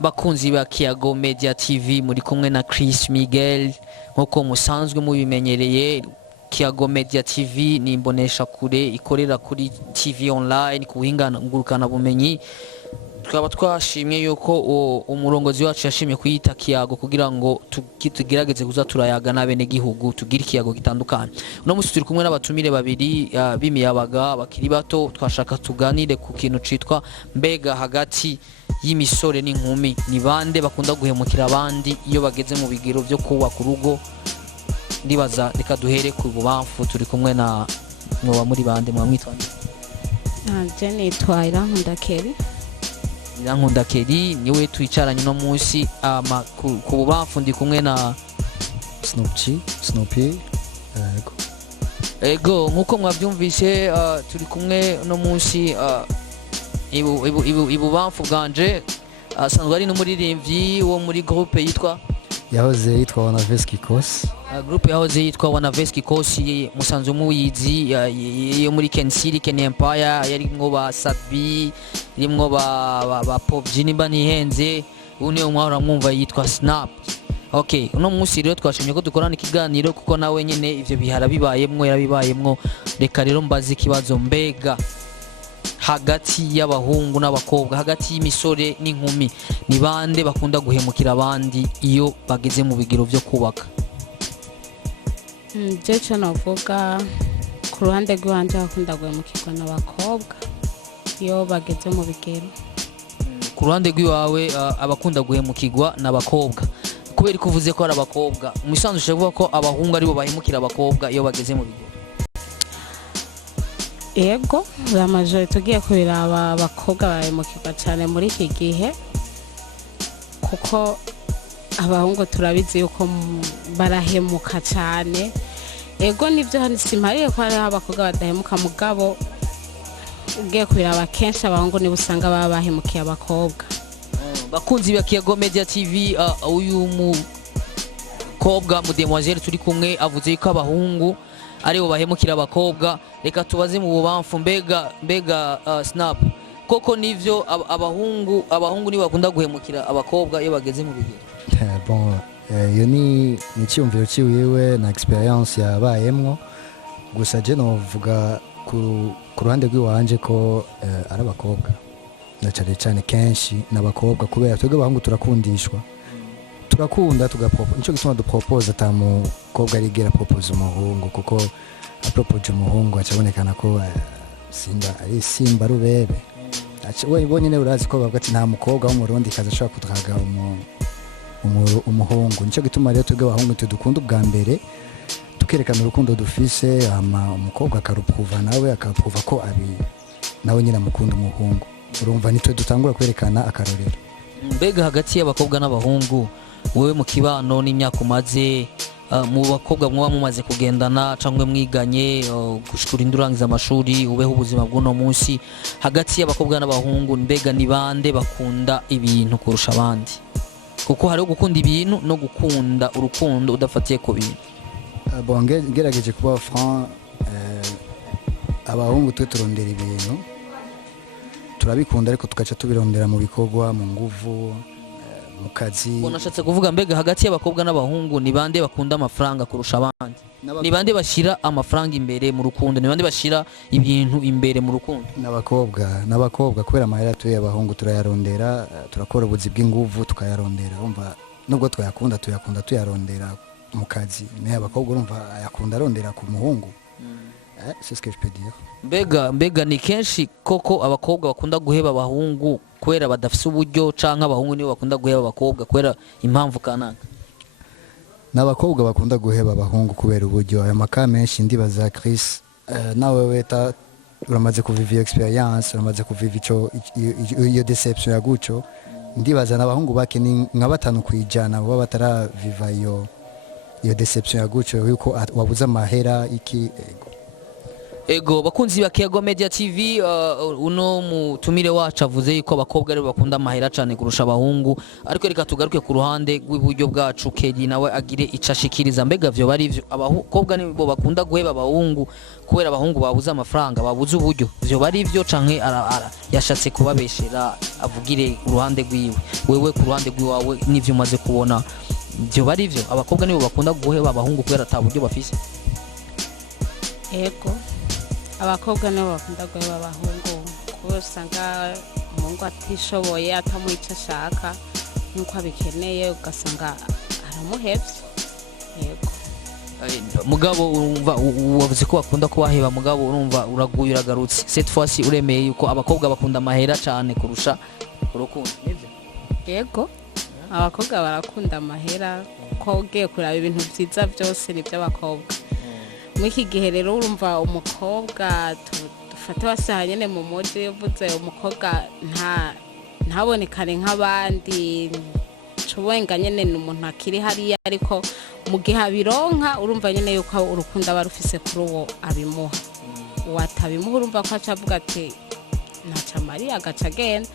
bakunzi ba Kiyago Media TV muri kumwe na Chris Miguel nkuko musanzwe mubimenyereye. Kiyago Media TV ni imbonesha kure ikorera kuri TV online kuhingana ngurukana bumenyi. Twaba twashimye yuko umurongozi wacu yashimye kuyita Kiyago kugira ngo tugerageze kuza turayaga nabene gihugu tugira ikiyago gitandukanye. Uno musi turi kumwe n'abatumire babiri b'imiyabaga bakiri bato, twashaka tuganire ku kintu citwa mbega hagati y'imisore n'inkumi ni bande bakunda guhemukira abandi iyo bageze mu bigero byo kubaka urugo. Ndibaza reka duhere ku bubamfu turi kumwe na mwoba muri bande mwamwitwanye? Jenny Twira Ndakeri. Nkunda Keri niwe twicaranye no munsi ku bubamfu ndi kumwe na Snoopy ego nkuko mwabyumvise turi kumwe no munsi ibubamfu bwanje asanzwe ari n'umuririmbyi wo muri groupe yitwa Wanaveski Kosi. Groupe yahoze yitwa Wanaveski Kosi, musanzwe muyizi yo muri Kensiri Ken Empire, yarimwo ba Sabi, yarimwo ba Pop Jiniba nihenze, une umwahora mwumva yitwa Snap. Okay, uno munsi rero twashimye ko dukorana ikiganiro kuko nawe nyene ivyo bihara bibayemwo. Reka rero mbaze ikibazo, mbega hagati y'abahungu n'abakobwa, hagati y'imisore n'inkumi ni bande bakunda guhemukira abandi iyo bageze mu bigero byo kubaka? Jecho navuga ku ruhande rwanje bakunda guhemukirwa n'abakobwa iyo bageze mu bigero. Ku ruhande rw'iwawe abakunda guhemukirwa n'abakobwa, kubera ko uvuze ko ari abakobwa, umusanzu ushobora kuvuga ko abahungu aribo bahemukira abakobwa iyo bageze mu bigero? Ego la majorite tugiye kubiraba abakobwa barahemukirwa cyane muri iki gihe kuko abahungu turabizi yuko barahemuka cyane. Ego nibyo hano simpariye ko hari abakobwa badahemuka, mugabo ugiye kubiraba kenshi abahungu nibo usanga baba bahemukiye abakobwa. Bakunzi ba Kiyago Media TV, uyu mukobwa mudemoiselle turi kumwe avuze yuko abahungu aribo bahemukira abakobwa. Reka tubaze mu bubamfu, mbega Snap koko nivyo abahungu ni bakunda guhemukira abakobwa iyo bageze mu bigero? Bon, iyo ni icyumviro ciwiwe na experience yabayemwo, gusa je novuga ku ruhande rw'iwanje ko ari abakobwa na cyane kenshi n'abakobwa, kubera twebwe abahungu turakundishwa, turakunda nico gituma dupropose atamukobwa arigera propose umuhungu, kuko apropose umuhungu acabonekana ko simba rubebe. We bonyene urazi ko bavuga ati nta mukobwa w'umurundi kaza ashobora kutraga umuhungu. Nico gituma rero twebwe abahungu tudukunda ubwa mbere, tukerekana urukundo dufise, umukobwa akarupuva nawe akapuva ko nawe nyine amukunda umuhungu. Urumva nitwe dutangura kwerekana akarorero. Mbega hagati y'abakobwa n'abahungu, wewe mu kibano n'imyaka umaze, mu bakobwa mwoba mumaze kugendana cyangwa mwiganye gushikura indurangiza amashuri ubeho ubuzima bw'uno munsi, hagati y'abakobwa n'abahungu mbega ni bande bakunda ibintu kurusha abandi? Kuko hariho gukunda ibintu no gukunda urukundo udafatiye ku bintu. Bon, ngerageje kuba franc, abahungu twe turondera ibintu turabikunda, ariko tugaca tubirondera mu bikorwa, mu nguvu, mu kazi. Unashatse kuvuga mbega hagati y'abakobwa n'abahungu ni bande bakunda amafaranga kurusha abandi? Ni bande bashira amafaranga imbere mu rukundo? Ni bande bashira ibintu imbere mu rukundo? N'abakobwa kubera amahera tuye abahungu turayarondera, turakora ubuzi bw'inguvu tukayarondera. Umva nubwo tuyakunda tuyarondera mu kazi, naye abakobwa urumva yakunda arondera ku muhungu. C'est ce que je peux dire. Mbega ni kenshi koko abakobwa bakunda guheba abahungu kubera badafise uburyo, canke abahungu nibo bakunda guheba abakobwa kubera impamvu kanaka? N'abakobwa bakunda guheba abahungu kubera uburyo. Aya maka menshi ndibaza Chris, nawe weta uramaze kuviva iyo experience, uramaze kuviva iyo deception ya guco. Ndibaza n'abahungu bake ni nka 5 kwijana baba bataraviva iyo deception ya guco yuko wabuza amahera iki. Ego bakunzi ba Kiyago Media TV uno mutumire wacu avuze yuko abakobwa ari bakunda amahera cyane kurusha abahungu ariko reka tugaruke ku ruhande rw'iburyo bwacu Keri nawe agire icashikiriza mbega vyo bari vyo abakobwa nibo bakunda guheba abahungu kubera abahungu babuze amafaranga babuze uburyo vyo bari vyo canke yashatse kubabeshera avugire uruhande rwiwe wewe ku ruhande rwiwawe n'ivyo umaze kubona vyo bari vyo abakobwa nibo bakunda guheba abahungu kubera ataburyo bafise Ego abakobwa nabo bakunda guheba abahungu kuko usanga umuhungu atishoboye atamuha icyo ashaka nk'uko abikeneye ugasanga aramuhevye. Yego mugabo urumva wavuze ko bakunda kubaheba mugabo urumva uraguye uragarutse cette fois uremeye yuko abakobwa bakunda amahera cyane kurusha urukundo nivyo Yego abakobwa barakunda amahera ko ugiye kuraba ibintu byiza byose nibyo abakobwa muri iki gihe rero urumva umukobwa dufate wasaha nyene mu muji uvuze umukobwa ntabonekane nk'abandi cuwenga nyene ni umuntu akiri hariya ariko mu gihe abironka urumva nyene yuko urukundo aba rufise kuri uwo abimuha watabimuha urumva ko aca avuga ati ntaca Mariya agaca agenda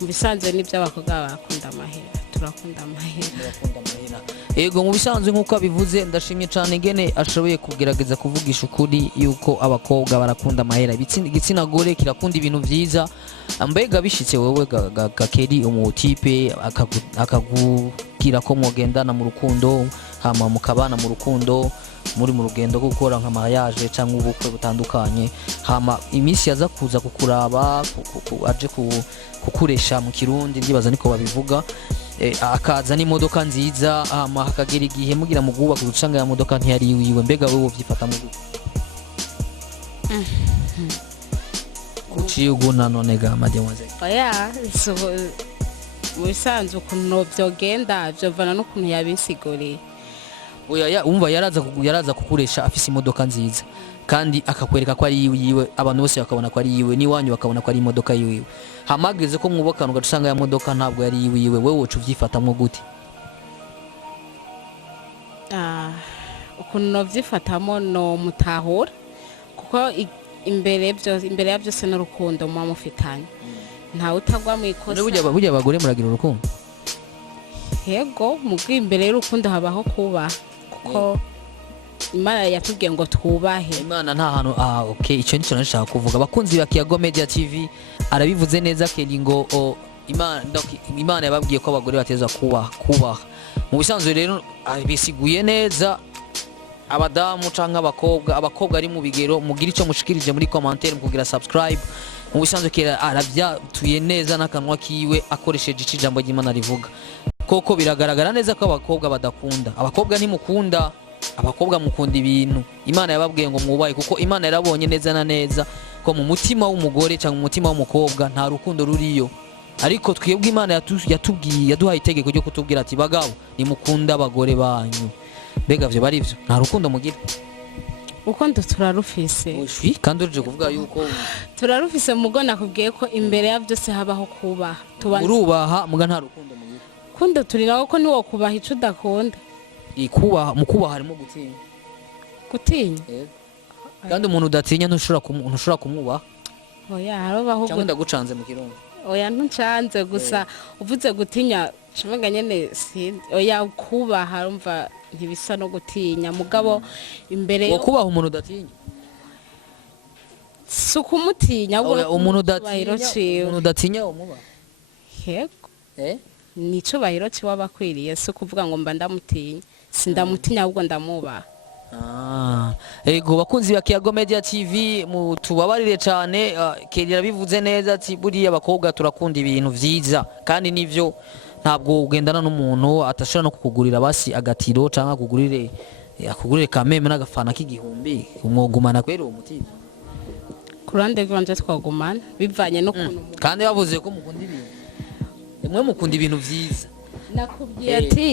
mu bisanzwe n'ibyo abakobwa barakunda amahera turakunda amahera Ego mu bisanzwe nk'uko abivuze ndashimye cyane ingene ashoboye kugerageza kuvugisha ukuri yuko abakobwa barakunda amahera igitsina gore kirakunda ibintu vyiza mbega bishitse wewe gakeri umutipe akakubwira ko mwogendana mu rukundo hama mukabana mu rukundo muri mu rugendo rwo gukora nka mariage cyangwa ubukwe butandukanye hama iminsi yaza kuza kukuraba aje kukuresha mu kirundi ndibaza niko babivuga akaza n'imodoka nziza hama hakagera igihe mugira mu guba kurucanga ya modoka ntiyari wiwe mbega wewe uvyifata mu gute kuciye uguna none ga mademoiselle oya mu bisanzwe ukuntu vyogenda vyovana n'ukuntu yabisiguriye oya umva yaraza kukuresha afise imodoka nziza kandi akakwereka ko ari yiwe abantu bose bakabona ko ari yiwe niwanyu bakabona ko ari imodoka yiwe hamageze ko mwubakana ugacanga ya modoka ntabwo yari yiwe wewe wocu uvyifatamwo gute ukuntu novyifatamo no mutahura kuko imbere ya byose n'urukundo muba mufitanye ntawe utagwa mu ikosa burya abagore muragira urukundo Yego mubwi imbere y'urukundo habaho kuba kuko Imana yatubwiye ngo twubahe Imana nta hantu okay ico nico nashaka kuvuga abakunzi ba Kiyago Media TV arabivuze neza Keri ngo Imana yababwiye ko abagore bateza kubaha mu bisanzwe rero abisiguye neza abadamu canke abakobwa ari mu bigero mugira ico mushikirije muri commentaire mukugira subscribe mu bisanzwe Kera aravyatuye neza n'akanwa kiwe akoresheje ijambo ry'Imana rivuga koko biragaragara neza ko abakobwa badakunda abakobwa ntimukunda abakobwa mukunda ibintu Imana yababwiye ngo mwubaye kuko Imana yarabonye neza na neza ko mu mutima w'umugore cyangwa mu mutima w'umukobwa nta rukundo ruriyo ariko twebwe Imana yatubwiye yaduhaye itegeko ryo kutubwira ati bagabo nimukunda abagore banyu mbega vyo bari vyo nta rukundo mugira urukundo turarufise kandi uje kuvuga yuko turarufise mugo nakubwiye ko imbere ya byose habaho kubaha murubaha muga nta rukundo mugira kundo turi nawo ko niwo kubaha ico udakunda mukubaha harimo gutinya kandi umuntu udatinya ntushobora kumwubaha oya harobaho cyangwa ndagucanze mu kirundi oya ntucanze gusa uvuze gutinya shimanga nyene oya kubaha urumva ntibisa no gutinya mugabo imbere yo kubaha umuntu udatinya sukumutinya umuntu udatinya umubaha Yego nico bahiro ciwa bakwiriye so kuvuga ngo mba ndamutinya sindamutinya ahubwo ndamubaha Ego bakunzi ba Kiyago Media TV mutubabarire cyane Keri bivuze neza ati buriya abakobwa turakunda ibintu vyiza kandi nivyo ntabwo ugendana n'umuntu atashobora no kukugurira basi agatiro canka akugurire kameme n'agafana k'igihumbi umwogumana kwera umutima kurande rwanje twagumana bivanye no kuntu kandi bavuze ko mukunda ibintu mwe mukunda ibintu vyiza nakubwiye ati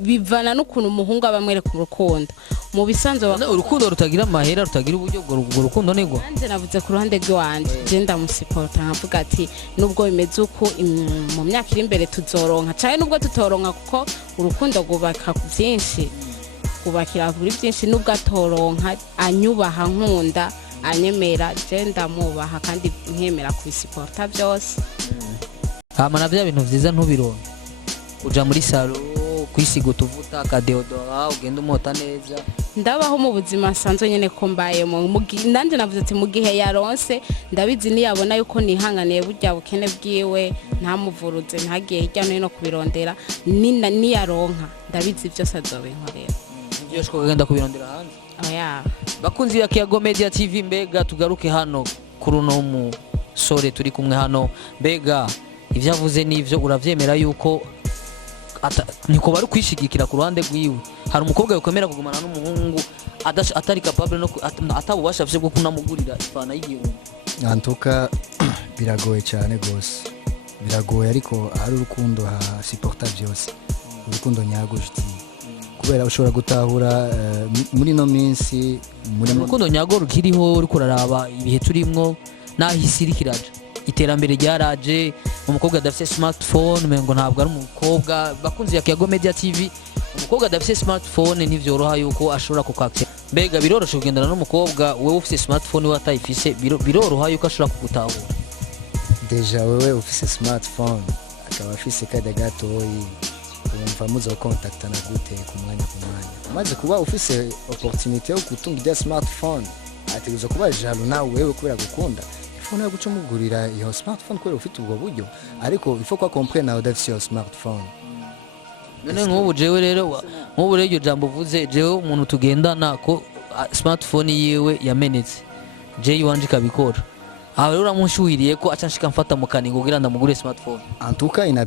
bivana n'ukuntu umuhungu abamwereka urukundo mu bisanzwe urukundo rutagira amahera rutagira uburyo bwo rukundo nego nanje navuze ku ruhande rw'iwanje je ndamusipota nkavuga ati nubwo bimeze uko mu myaka iri imbere tuzoronka cyane nubwo tutoronka kuko urukundo gubaka ku byinshi kubakira kuri byinshi nubwo atoronka anyubaha nkunda anyemera je ndamubaha kandi nkemera kubisiporta byose. hama na bya bintu vyiza ntubironke uja muri salo kwisiga utuvuta akadeodora ugenda umota neza Ndabaho mu buzima sanzwe nyene ko mbayemo nanje navuze ati mu gihe yaronse ndabizi ni yabona yuko nihanganiye burya bukene bwiwe ntamuvuruze ntagiye hirya no hino kubirondera ni yaronka ndabizi byose azobinkorera. ivyo shiko kagenda kubirondera hanze. Oya bakunzi ya Kiyago Media TV, mbega tugaruke hano kuri uno musore turi kumwe hano, mbega ivyo avuze n'ivyo uravyemera yuko niko bari kwishigikira ku ruhande rwiwe? Hari umukobwa yokwemera kugumana n'umuhungu atari capable no atabubasha afise bwo kunamugurira ifana y'igihumbi? Antuka biragoye cyane gose, biragoye, ariko hari urukundo ha supporta byose, urukundo nyago juti, kubera ushobora gutahura muri no minsi muri urukundo nyago rukiriho uri kuraraba ibihe turimwo nahisi rikiraje iterambere ryaraje, umukobwa adafise smartphone mengo ntabwo ari umukobwa. Bakunzi ya Kiyago Media TV, umukobwa adafise smartphone ntivyoroha yuko ashobora kukwakira. Mbega biroroshe kugendana n'umukobwa wewe ufise smartphone we atayifise? Biroroha yuko ashobora kugutahura? Deja wewe ufise smartphone akaba afise kada gatoyi, umva muzo contactana gute ku mwanya maze kuba ufise opportunité yo gutunga smartphone ategerezwa kuba jalo nawe wewe kubera gukunda ifone yo guca umugurira iyo smartphone kubera ufite ubwo buryo, ariko ifo kwa comprendre nawe udafise iyo smartphone. None nk'ubu jewe rero nk'ubu rero jambo uvuze jewe umuntu tugendana ko smartphone yiwe yamenetse je iwanje kabikora, aha rero uramushuhiriye ko aca nshika mfata mu kaningo kugira ndamugure smartphone? Antuka ina